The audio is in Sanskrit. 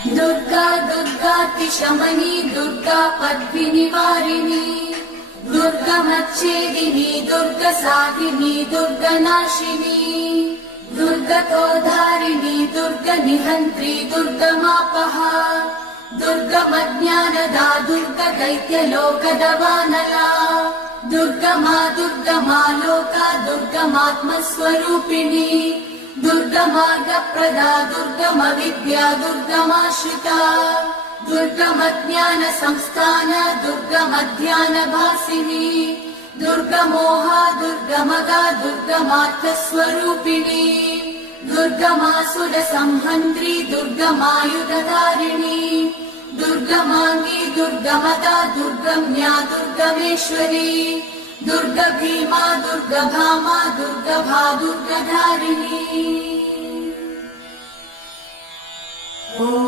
दुर्गा दुर्गातिशमनी दुर्गा पद्मिनिवारिणी दुर्गमच्छेदिनी दुर्गसाधिनी दुर्गनाशिनी दुर्गतोधारिणी दुर्गनिहन्त्री दुर्गमापहा दुर्गमज्ञानदा दुर्गदैत्यलोकदवानला दुर्गमा दुर्गमा लोका दुर्गमात्मस्वरूपिणी दुर्गमार्गप्रदा दुर्गमविद्या दुर्गमाश्रिता दुर्गमज्ञानसंस्थान दुर्गमध्यानभासिनी दुर्गमोहा दुर्गमगा दुर्गमार्थस्वरूपिणी दुर्गमासुरसंहन्त्री दुर्गमायुधधारिणी दुर्गमाङ्गी दुर्गमदा दुर्गम्या दुर्गमेश्वरी दुर्गभीमा दुर्गभामा दुर्गभा दुर्गधारिणी।